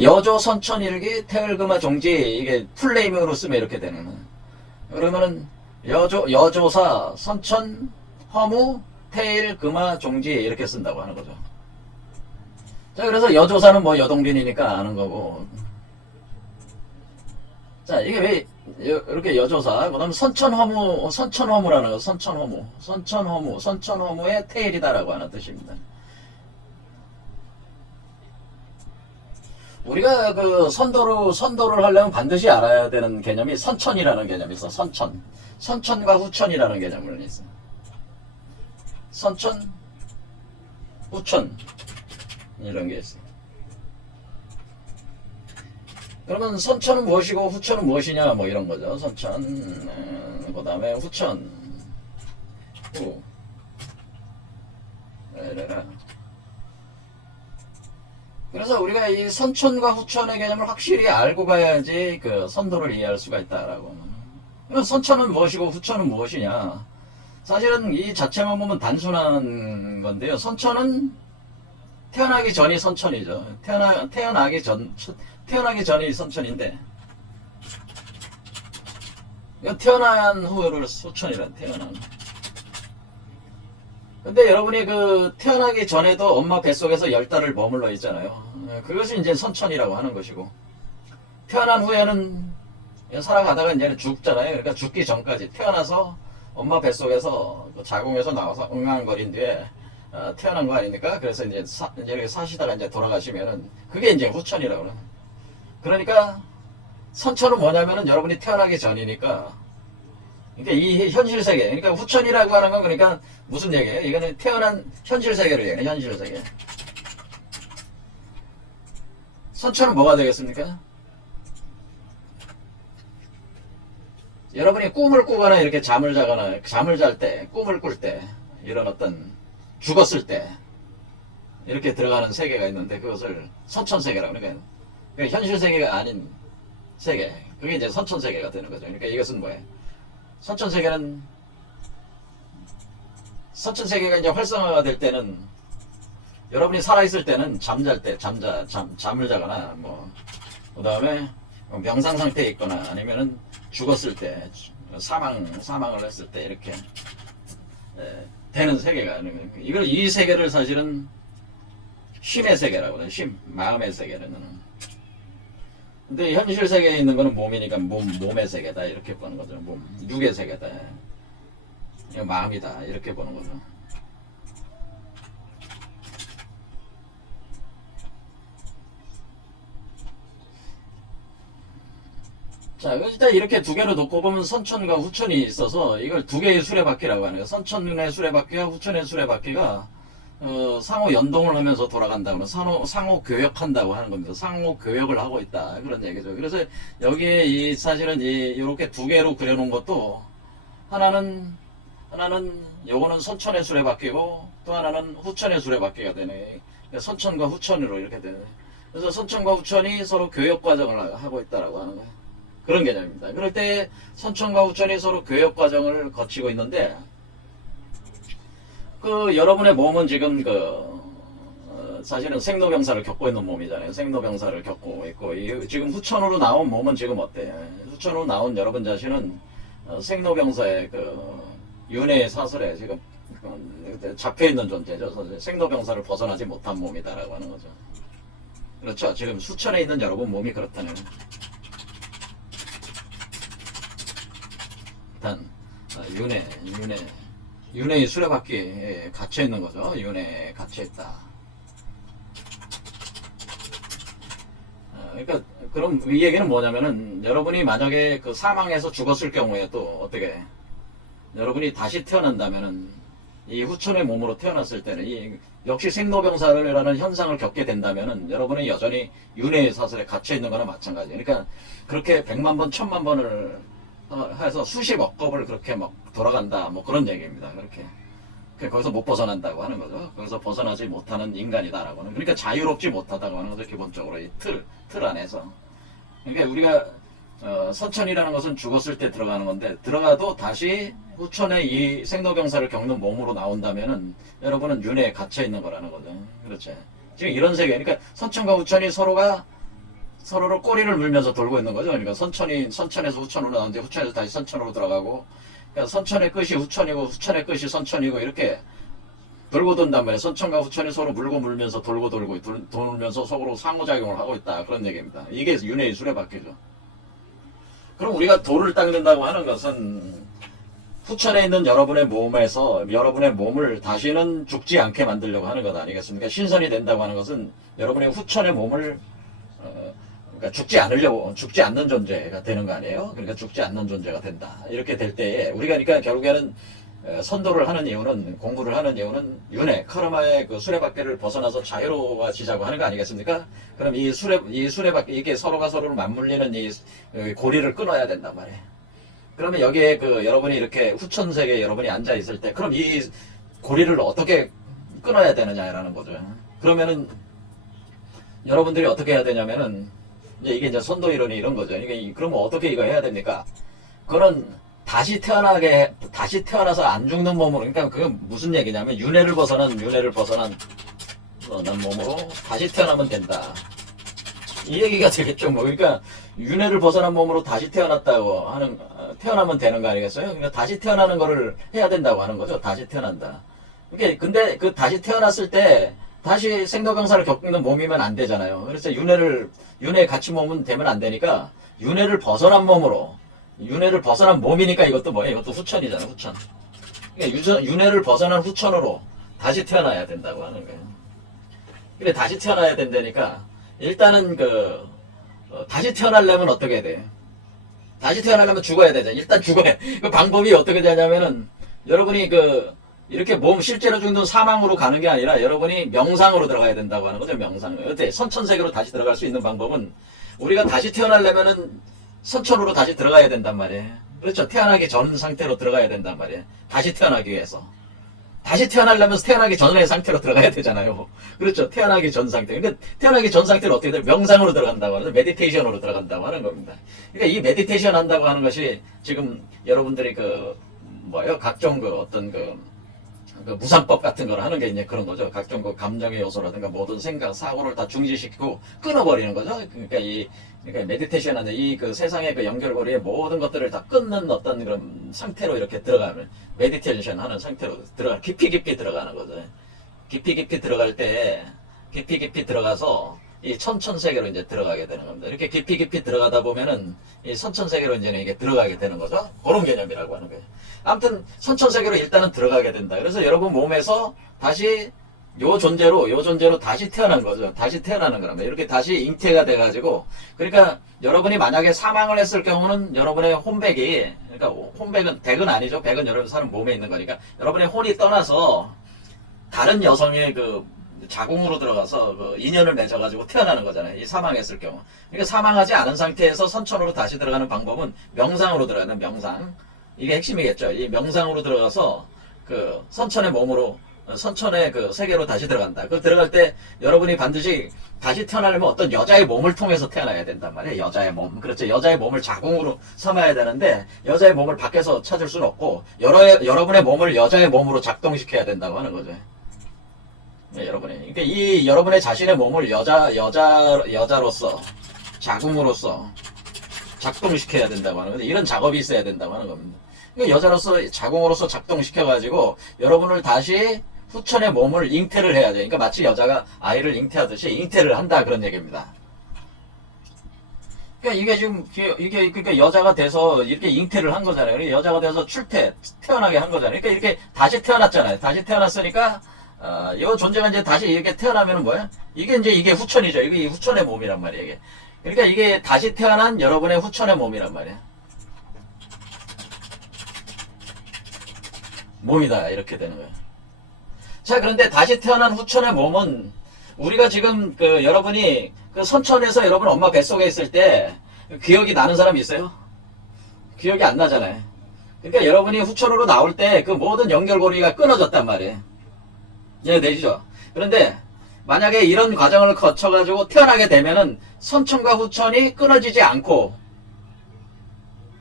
여조 선천 일기 태을금화 종지 이게 풀네이밍으로 쓰면 이렇게 되는. 그러면은 여조사 선천 허무 태일금화 종지 이렇게 쓴다고 하는 거죠. 자, 그래서 여조사는 뭐 여동빈이니까 아는 거고. 자, 이게 왜 이렇게 여조사, 그 다음 선천허무라는 거, 선천허무의 태일이다라고 하는 뜻입니다. 우리가 그 선도를 하려면 반드시 알아야 되는 개념이 선천이라는 개념이 있어. 선천과 후천이라는 개념이 있어. 선천, 후천 이런 게 있어. 그러면 선천은 무엇이고 후천은 무엇이냐 뭐 이런 거죠. 선천, 그 다음에 후천, 후, 이래라. 그래서 우리가 이 선천과 후천의 개념을 확실히 알고 가야지 그 선도를 이해할 수가 있다라고. 그럼 선천은 무엇이고 후천은 무엇이냐? 사실은 이 자체만 보면 단순한 건데요. 선천은 태어나기 전이 선천이죠. 태어나기 전이 선천인데, 태어난 후를 후천이란 태어난. 근데 여러분이 그 태어나기 전에도 엄마 뱃속에서 10달을 머물러 있잖아요. 그것이 이제 선천이라고 하는 것이고, 태어난 후에는 살아가다가 이제는 죽잖아요. 그러니까 죽기 전까지 태어나서 엄마 뱃속에서 자궁에서 나와서 응앙거린 뒤에 태어난 거 아닙니까? 그래서 이제 사시다가 이제 돌아가시면은 그게 이제 후천이라고 그러는. 그러니까 선천은 뭐냐면은 여러분이 태어나기 전이니까. 그러니까 이 현실 세계, 그러니까 후천이라고 하는 건 그러니까 무슨 얘기예요? 이거는 태어난 현실 세계를 얘기해요. 현실 세계. 선천은 뭐가 되겠습니까? 여러분이 꿈을 꾸거나 이렇게 잠을 자거나 잠을 잘 때, 꿈을 꿀 때, 이런 어떤 죽었을 때 이렇게 들어가는 세계가 있는데 그것을 선천 세계라고 그러니까 현실 세계가 아닌 세계. 그게 이제 선천 세계가 되는 거죠. 그러니까 이것은 뭐예요? 선천 세계가 이제 활성화가 될 때는 여러분이 살아있을 때는 잠잘 때, 잠을 자거나 뭐, 그 다음에 명상 상태에 있거나 아니면은 죽었을 때, 사망을 했을 때 이렇게 되는 세계가 이 세계를 사실은 쉼의 세계라고 해요. 쉼, 마음의 세계는. 근데 현실 세계에 있는 거는 몸이니까 몸의 세계다 이렇게 보는 거죠. 육의 세계다. 마음이다 이렇게 보는 거죠. 자, 일단 이렇게 두 개로 놓고 보면 선천과 후천이 있어서 이걸 두 개의 수레바퀴라고 하는 거예요. 선천의 수레바퀴와 후천의 수레바퀴가 상호 연동을 하면서 돌아간다고 상호 교역한다고 하는 겁니다. 상호 교역을 하고 있다 그런 얘기죠. 그래서 여기에 사실은 이렇게 두 개로 그려놓은 것도 하나는 요거는 선천의 수레바퀴고 또 하나는 후천의 수레바퀴가 되네. 선천과 후천으로 이렇게 되네. 그래서 선천과 후천이 서로 교역 과정을 하고 있다라고 하는 거예요. 그런 개념입니다. 그럴 때 선천과 후천이 서로 교역 과정을 거치고 있는데 여러분의 몸은 지금 사실은 생로병사를 겪고 있는 몸이잖아요. 생로병사를 겪고 있고 지금 후천으로 나온 몸은 지금 어때? 후천으로 나온 여러분 자신은 생로병사의 윤회의 사슬에 지금 잡혀 있는 존재죠. 생로병사를 벗어나지 못한 몸이다라고 하는 거죠. 그렇죠. 지금 수천에 있는 여러분 몸이 그렇다는. 일단 윤회의 수레바퀴에 갇혀 있는 거죠. 윤회에 갇혀 있다. 그러니까 그럼 이 얘기는 뭐냐면은 여러분이 만약에 사망해서 죽었을 경우에 또 어떻게 여러분이 다시 태어난다면은 이 후천의 몸으로 태어났을 때는 역시 생로병사라는 현상을 겪게 된다면은 여러분이 여전히 윤회의 사슬에 갇혀 있는 거나 마찬가지. 그러니까 그렇게 100만 번, 1000만 번을 해서 수십억 겁을 그렇게 막 돌아간다 뭐 그런 얘기입니다. 그렇게 거기서 못 벗어난다고 하는 거죠. 거기서 벗어나지 못하는 인간이다라고 하는. 그러니까 자유롭지 못하다고 하는 거죠. 기본적으로 이 틀 안에서. 그러니까 우리가 선천이라는 것은 죽었을 때 들어가는 건데 들어가도 다시 후천의 이 생로병사를 겪는 몸으로 나온다면은 여러분은 윤회에 갇혀 있는 거라는 거죠. 그렇죠. 지금 이런 세계. 그러니까 선천과 후천이 서로가 서로를 꼬리를 물면서 돌고 있는 거죠. 그러니까 선천에서 후천으로 나오는데 후천에서 다시 선천으로 들어가고, 그러니까 선천의 끝이 후천이고 후천의 끝이 선천이고 이렇게 돌고 돈단 말이에요. 선천과 후천이 서로 물고 물면서 돌고 돌면서 서로 상호작용을 하고 있다. 그런 얘기입니다. 이게 윤회의 수레바퀴죠. 그럼 우리가 돌을 닦는다고 하는 것은 후천에 있는 여러분의 몸에서 여러분의 몸을 다시는 죽지 않게 만들려고 하는 것 아니겠습니까? 신선이 된다고 하는 것은 여러분의 후천의 몸을 그러니까 죽지 않는 존재가 되는 거 아니에요? 그러니까 죽지 않는 존재가 된다. 이렇게 될 때에 우리가 그러니까 결국에는 선도를 하는 이유는, 공부를 하는 이유는 윤회, 카르마의 그 수레바퀴를 벗어나서 자유로워지자고 하는 거 아니겠습니까? 그럼 이 수레바퀴, 이게 서로가 서로를 맞물리는 이 고리를 끊어야 된단 말이에요. 그러면 여기에 여러분이 이렇게 후천세계에 여러분이 앉아 있을 때, 그럼 이 고리를 어떻게 끊어야 되느냐라는 거죠. 그러면은 여러분들이 어떻게 해야 되냐면은, 이게 이제 선도 이론이 이런 거죠. 그러면 어떻게 이거 해야 됩니까? 그거는 다시 태어나서 안 죽는 몸으로, 그러니까 그건 무슨 얘기냐면, 윤회를 벗어난 몸으로 다시 태어나면 된다. 이 얘기가 되겠죠. 그러니까, 윤회를 벗어난 몸으로 다시 태어나면 되는 거 아니겠어요? 그러니까 다시 태어나는 거를 해야 된다고 하는 거죠. 다시 태어난다. 근데 다시 태어났을 때, 다시 생로병사를 겪는 몸이면 안 되잖아요. 그래서 윤회에 같이 몸은 되면 안 되니까, 윤회를 벗어난 몸이니까 이것도 뭐예요? 이것도 후천이잖아, 후천. 그러니까 윤회를 벗어난 후천으로 다시 태어나야 된다고 하는 거예요. 근데 다시 태어나야 된다니까, 일단은 다시 태어나려면 어떻게 해야 돼? 다시 태어나려면 죽어야 되잖아. 일단 죽어야. 그 방법이 어떻게 되냐면은, 여러분이 이렇게 실제로 죽는 사망으로 가는 게 아니라 여러분이 명상으로 들어가야 된다고 하는 거죠, 명상. 어때? 선천세계로 다시 들어갈 수 있는 방법은, 우리가 다시 태어나려면은 선천으로 다시 들어가야 된단 말이에요. 그렇죠. 태어나기 전 상태로 들어가야 된단 말이에요. 다시 태어나기 위해서. 다시 태어나려면 태어나기 전의 상태로 들어가야 되잖아요. 그렇죠. 태어나기 전 상태. 그러니까 태어나기 전 상태로 어떻게 돼? 명상으로 들어간다고 하는, 메디테이션으로 들어간다고 하는 겁니다. 그러니까 이 메디테이션 한다고 하는 것이 지금 여러분들이 각종 무상법 같은 걸 하는 게 이제 그런 거죠. 각종 감정의 요소라든가 모든 생각, 사고를 다 중지시키고 끊어버리는 거죠. 그러니까 메디테이션 하는 세상의 연결고리의 모든 것들을 다 끊는 어떤 그런 상태로 이렇게 들어가면, 메디테이션 하는 상태로 깊이 들어가는 거죠. 깊이 들어갈 때, 깊이 들어가서 이 천천세계로 이제 들어가게 되는 겁니다. 이렇게 깊이 들어가다 보면은 이 선천세계로 이제 이게 들어가게 되는 거죠. 그런 개념이라고 하는 거예요. 아무튼 선천세계로 일단은 들어가게 된다. 그래서 여러분 몸에서 다시 요 존재로 다시 태어난 거죠. 다시 태어나는 거랍니다. 이렇게 다시 잉태가 돼가지고, 그러니까 여러분이 만약에 사망을 했을 경우는 여러분의 혼백이, 그러니까 혼백은 백은 아니죠. 백은 여러분 사람 몸에 있는 거니까 여러분의 혼이 떠나서 다른 여성의 자궁으로 들어가서 인연을 맺어가지고 태어나는 거잖아요. 이 사망했을 경우. 그러니까 사망하지 않은 상태에서 선천으로 다시 들어가는 방법은 명상으로 들어가는 명상. 이게 핵심이겠죠. 이 명상으로 들어가서 선천의 몸으로, 선천의 세계로 다시 들어간다. 들어갈 때 여러분이 반드시 다시 태어나려면 어떤 여자의 몸을 통해서 태어나야 된단 말이에요. 여자의 몸. 그렇죠. 여자의 몸을 자궁으로 삼아야 되는데, 여자의 몸을 밖에서 찾을 수는 없고, 여러분의 몸을 여자의 몸으로 작동시켜야 된다고 하는 거죠. 네, 여러분이. 그러니까 여러분의 자신의 몸을 여자로서, 자궁으로서 작동시켜야 된다고 하는 거죠. 이런 작업이 있어야 된다고 하는 겁니다. 그러니까 여자로서, 자궁으로서 작동시켜가지고, 여러분을 다시 후천의 몸을 잉태를 해야죠. 그러니까 마치 여자가 아이를 잉태하듯이 잉태를 한다, 그런 얘기입니다. 그러니까 이게 지금, 그러니까 여자가 돼서 이렇게 잉태를 한 거잖아요. 그러니까 여자가 돼서 태어나게 한 거잖아요. 그러니까 이렇게 다시 태어났잖아요. 다시 태어났으니까, 이 존재가 이제 다시 이렇게 태어나면 뭐야? 이게 후천이죠. 이게 후천의 몸이란 말이에요, 이게. 그러니까 이게 다시 태어난 여러분의 후천의 몸이란 말이에요. 몸이다, 이렇게 되는 거예요. 자, 그런데 다시 태어난 후천의 몸은, 우리가 지금 여러분이 선천에서 여러분 엄마 뱃속에 있을 때 기억이 나는 사람이 있어요? 기억이 안 나잖아요. 그러니까 여러분이 후천으로 나올 때 모든 연결고리가 끊어졌단 말이에요. 이해되시죠? 그런데 만약에 이런 과정을 거쳐가지고 태어나게 되면은 선천과 후천이 끊어지지 않고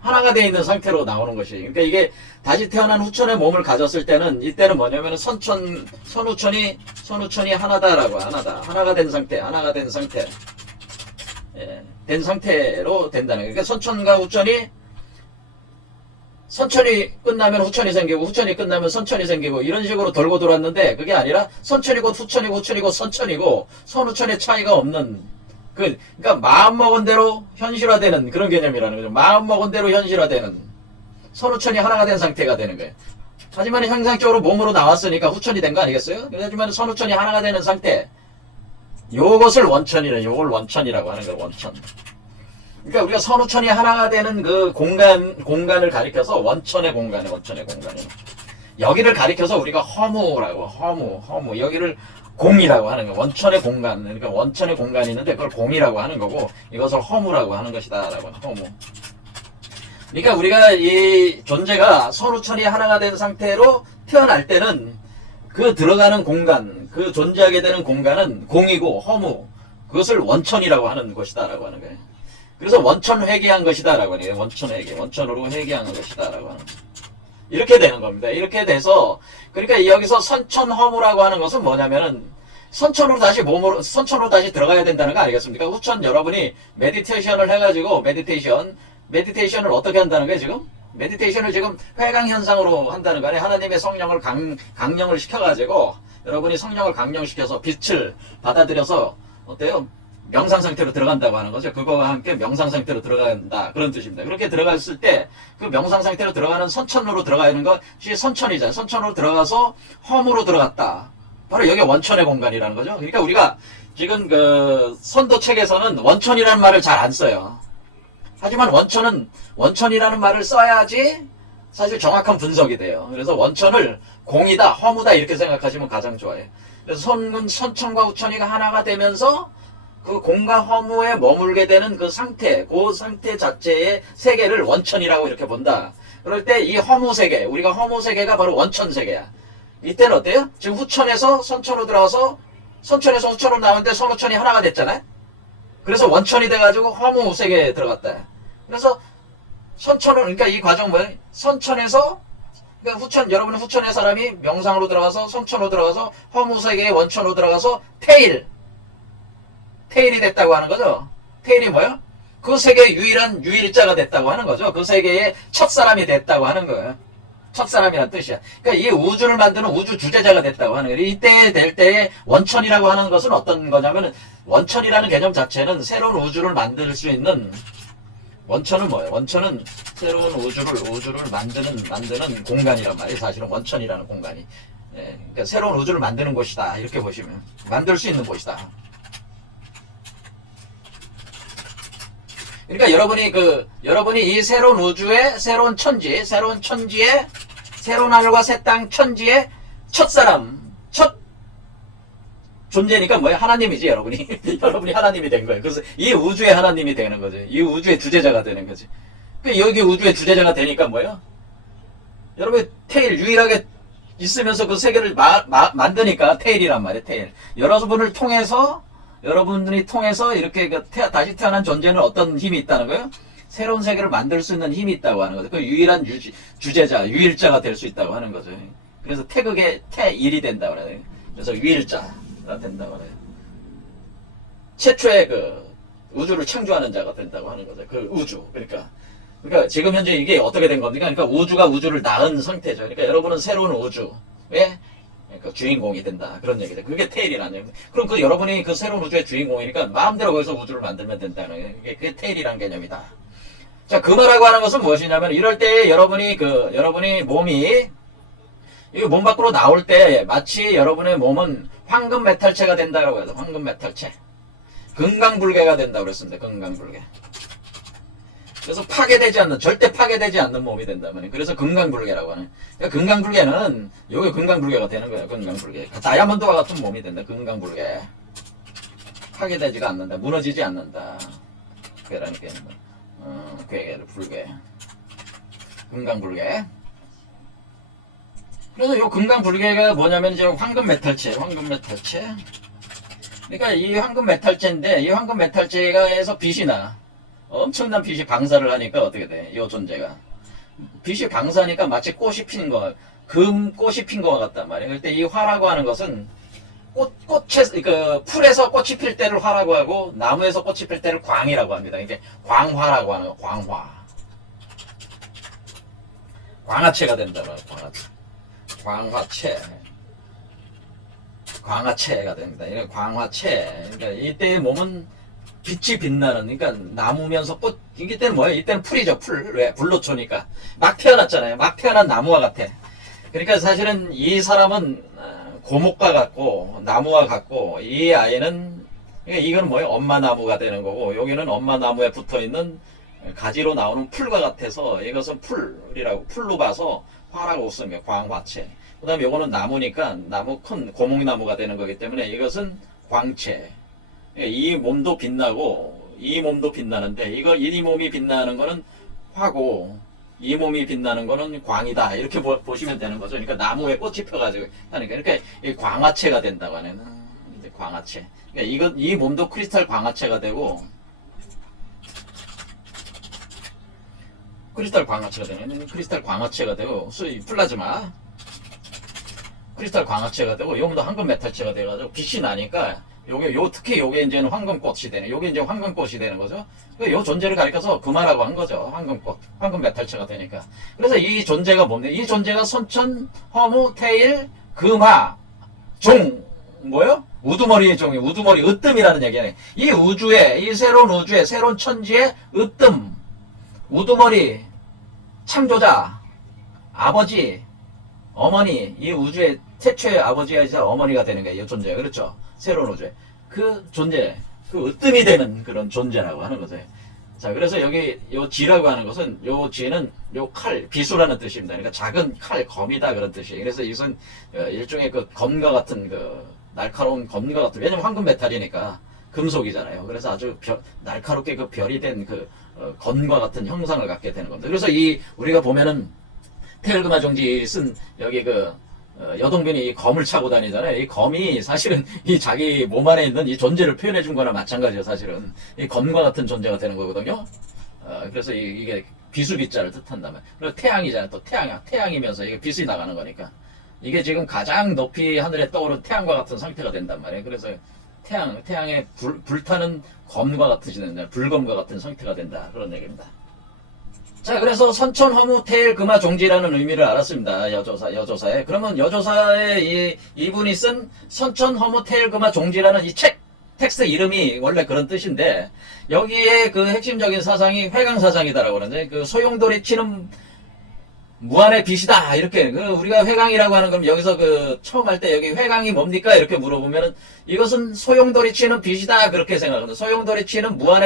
하나가 되어 있는 상태로 나오는 것이. 그러니까 이게 다시 태어난 후천의 몸을 가졌을 때는, 이때는 뭐냐면은 선후천이 하나다라고, 하나가 된 상태. 예. 된 상태로 된다는 거예요. 그러니까 선천과 후천이 선천이 끝나면 후천이 생기고 후천이 끝나면 선천이 생기고 이런 식으로 돌고 돌았는데 그게 아니라 선천이고 후천이고 후천이고 선천이고 선후천의 차이가 없는 그러니까 마음먹은 대로 현실화되는 그런 개념이라는 거죠. 마음먹은 대로 현실화되는 선후천이 하나가 된 상태가 되는 거예요. 하지만 형상적으로 몸으로 나왔으니까 후천이 된 거 아니겠어요? 하지만 선후천이 하나가 되는 상태 요것을 요걸 원천이라고 하는 거예요. 원천. 그러니까 우리가 선후천이 하나가 되는 그 공간을 가리켜서 원천의 공간에 여기를 가리켜서 우리가 허무라고 허무 여기를 공이라고 하는 거예요. 원천의 공간. 그러니까 원천의 공간이 있는데 그걸 공이라고 하는 거고 이것을 허무라고 하는 것이다 라고 하는 허무. 그러니까 우리가 이 존재가 선후천이 하나가 된 상태로 태어날 때는 그 들어가는 공간, 그 존재하게 되는 공간은 공이고 허무, 그것을 원천이라고 하는 것이다 라고 하는 거예요. 그래서 원천 회귀한 것이다 라고 하는 거예요. 원천 회귀, 원천으로 회귀한 것이다 라고 하는 거예요. 이렇게 되는 겁니다. 이렇게 돼서 그러니까 여기서 선천 허무라고 하는 것은 뭐냐면은 선천으로 다시 들어가야 된다는 거 아니겠습니까? 후천 여러분이 메디테이션을 해가지고 메디테이션을 어떻게 한다는 거예요, 지금? 메디테이션을 지금 회강 현상으로 한다는 거 아니에요? 하나님의 성령을 강령을 시켜가지고 여러분이 성령을 강령시켜서 빛을 받아들여서 어때요? 명상 상태로 들어간다고 하는 거죠. 그거와 함께 명상 상태로 들어간다. 그런 뜻입니다. 그렇게 들어갔을 때 그 명상 상태로 들어가는 선천으로 들어가는 것이 선천이잖아요. 선천으로 들어가서 험으로 들어갔다. 바로 여기 원천의 공간이라는 거죠. 그러니까 우리가 지금 그 선도책에서는 원천이라는 말을 잘 안 써요. 하지만 원천이라는 말을 써야지 사실 정확한 분석이 돼요. 그래서 원천을 공이다, 허무다 이렇게 생각하시면 가장 좋아요. 그래서 선천과 후천이가 하나가 되면서 그 공과 허무에 머물게 되는 그 상태 자체의 세계를 원천이라고 이렇게 본다. 그럴 때 이 허무 세계, 우리가 허무 세계가 바로 원천 세계야. 이때는 어때요? 지금 후천에서 선천으로 들어가서 선천에서 후천으로 나오는데 선후천이 하나가 됐잖아요. 그래서 원천이 돼가지고 허무 세계에 들어갔다. 그래서 선천은 그러니까 이 과정 뭐예요? 선천에서 그러니까 후천 여러분은 후천의 사람이 명상으로 들어가서 선천으로 들어가서 허무 세계의 원천으로 들어가서 테일이 됐다고 하는 거죠. 테일이 뭐예요? 그 세계의 유일한 유일자가 됐다고 하는 거죠. 그 세계의 첫사람이 됐다고 하는 거예요. 첫사람이란 뜻이야. 그러니까 이 우주를 만드는 우주 주제자가 됐다고 하는 거예요. 이때 될 때의 원천이라고 하는 것은 어떤 거냐면은 원천이라는 개념 자체는 새로운 우주를 만들 수 있는 원천은 뭐예요? 원천은 새로운 우주를 만드는 공간이란 말이에요. 사실은 원천이라는 공간이. 예, 그러니까 새로운 우주를 만드는 곳이다. 이렇게 보시면 만들 수 있는 곳이다. 그러니까 여러분이 이 새로운 우주의 새로운 천지의 새로운 하늘과 새 땅 천지의 첫 존재니까 뭐예요? 하나님이지, 여러분이. 여러분이 하나님이 된 거예요. 그래서 이 우주의 하나님이 되는 거죠. 이 우주의 주제자가 되는 거지. 여기 우주의 주제자가 되니까 뭐예요? 여러분이 테일, 유일하게 있으면서 그 세계를 만드니까 테일이란 말이에요, 테일. 여러분들이 통해서 이렇게 다시 태어난 존재는 어떤 힘이 있다는 거예요? 새로운 세계를 만들 수 있는 힘이 있다고 하는 거죠. 그 유일한 주제자, 유일자가 될 수 있다고 하는 거죠. 그래서 태극의 태일이 된다고 그래요. 그래서 유일자가 된다고 그래요. 최초의 그 우주를 창조하는 자가 된다고 하는 거죠. 그 우주. 그러니까 지금 현재 이게 어떻게 된 겁니까? 그러니까 우주가 우주를 낳은 상태죠. 그러니까 여러분은 새로운 우주의 그러니까 주인공이 된다. 그런 얘기죠. 그게 테일이라는 얘기죠. 그럼 여러분이 그 새로운 우주의 주인공이니까 마음대로 거기서 우주를 만들면 된다는 거예요. 그게 테일이라는 개념이다. 자, 금화라고 하는 것은 무엇이냐면 이럴 때 여러분이 몸이 이거 몸 밖으로 나올 때 마치 여러분의 몸은 황금 메탈체가 된다고 해서 황금 메탈체. 금강불개가 된다고 그랬습니다. 금강불개. 그래서 절대 파괴되지 않는 몸이 된다면 그래서 금강불개라고 하는. 그러니까 금강불개는 여기 금강불개가 되는 거예요. 금강불개. 다이아몬드와 같은 몸이 된다. 금강불개. 파괴되지가 않는다. 무너지지 않는다. 그러니까 불개. 금강불개. 그래서 요 금강불개가 뭐냐면 이제 황금 메탈체. 그러니까 이 황금 메탈체인데 이 황금 메탈체가에서 빛이 나. 엄청난 빛이 방사를 하니까 어떻게 돼? 이 존재가. 빛이 방사하니까 마치 꽃이 핀 거, 금꽃이 핀 것 같단 말이에요. 그때 이 화라고 하는 것은 풀에서 꽃이 필 때를 화라고 하고, 나무에서 꽃이 필 때를 광이라고 합니다. 이게 광화라고 하는 거, 광화. 광화체가 된다고 해요, 광화체. 광화체. 광화체가 됩니다. 이게 광화체. 그러니까 이때의 몸은 빛이 빛나는, 그러니까 나무면서 꽃, 이때는 뭐예요? 이때는 풀이죠, 풀. 왜? 불로초니까. 막 태어났잖아요. 막 태어난 나무와 같아. 그러니까 사실은 이 사람은 고목과 같고, 나무와 같고, 이 아이는, 그러니까 이건 뭐예요? 엄마 나무가 되는 거고, 여기는 엄마 나무에 붙어 있는 가지로 나오는 풀과 같아서 이것은 풀이라고, 풀로 봐서 화라고 씁니다. 광화체. 그 다음에 요거는 나무니까 나무 큰 고목나무가 되는 거기 때문에 이것은 광체. 이 몸도 빛나고 이 몸도 빛나는데 이 몸이 빛나는 거는 화고 이 몸이 빛나는 거는 광이다. 이렇게 보시면 되는 거죠. 그러니까 나무에 꽃이 펴가지고 하니까 그러니까 이 광화체가 된다고 하는 이제 광화체. 그러니까 이 몸도 크리스탈 광화체가 되고 크리스탈 광화체가 되는 크리스탈 광화체가 되고 플라즈마 크리스탈 광화체가 되고 요것도 황금 메탈체가 돼가지고 빛이 나니까 특히 요게 이제는 황금꽃이 되네. 요게 이제 황금꽃이 되는 거죠. 요 존재를 가리켜서 금화라고 한 거죠. 황금꽃, 황금 메탈체가 되니까. 그래서 이 존재가 뭡니까? 이 존재가 선천, 허무, 태일, 금화, 종, 뭐요? 우두머리의 종이, 우두머리, 으뜸이라는 얘기네. 이 우주에, 이 새로운 우주에, 새로운 천지에 으뜸, 우두머리, 창조자, 아버지, 어머니, 이 우주의 최초의 아버지이자 어머니가 되는 거예요. 이 존재가. 그렇죠? 새로운 우주에. 그 존재, 그 으뜸이 되는 그런 존재라고 하는 거죠. 자, 그래서 여기 요 지라고 하는 것은 요 지는 요 칼, 비수라는 뜻입니다. 그러니까 작은 칼, 검이다 그런 뜻이에요. 그래서 이것은 일종의 그 검과 같은 그 날카로운 검과 같은, 왜냐면 황금 메탈이니까 금속이잖아요. 그래서 아주 날카롭게 그 별이 된 그 검과 같은 형상을 갖게 되는 겁니다. 그래서 우리가 보면은 태일금화 종지 쓴 여기 여동빈이 이 검을 차고 다니잖아요. 이 검이 사실은 이 자기 몸 안에 있는 이 존재를 표현해 준 거나 마찬가지예요. 사실은 이 검과 같은 존재가 되는 거거든요. 그래서 이게 비수비자를 뜻한다면. 그리고 태양이잖아요. 또 태양이면서 이게 빛이 나가는 거니까. 이게 지금 가장 높이 하늘에 떠오른 태양과 같은 상태가 된단 말이에요. 그래서 태양에 불타는 검과 같은, 불검과 같은 상태가 된다. 그런 얘기입니다. 자, 그래서 선천, 허무, 태일, 금화, 종지라는 의미를 알았습니다. 여조사에. 그러면 여조사에 이분이 쓴 선천, 허무, 태일, 금화, 종지라는 이 텍스트 이름이 원래 그런 뜻인데, 여기에 그 핵심적인 사상이 회강사상이다라고 그러는데, 그 소용돌이 치는 무한의 빛이다. 이렇게, 우리가 회강이라고 하는 건 여기서 처음 할 때 여기 회강이 뭡니까? 이렇게 물어보면은 이것은 소용돌이 치는 빛이다. 그렇게 생각합니다. 소용돌이 치는 무한의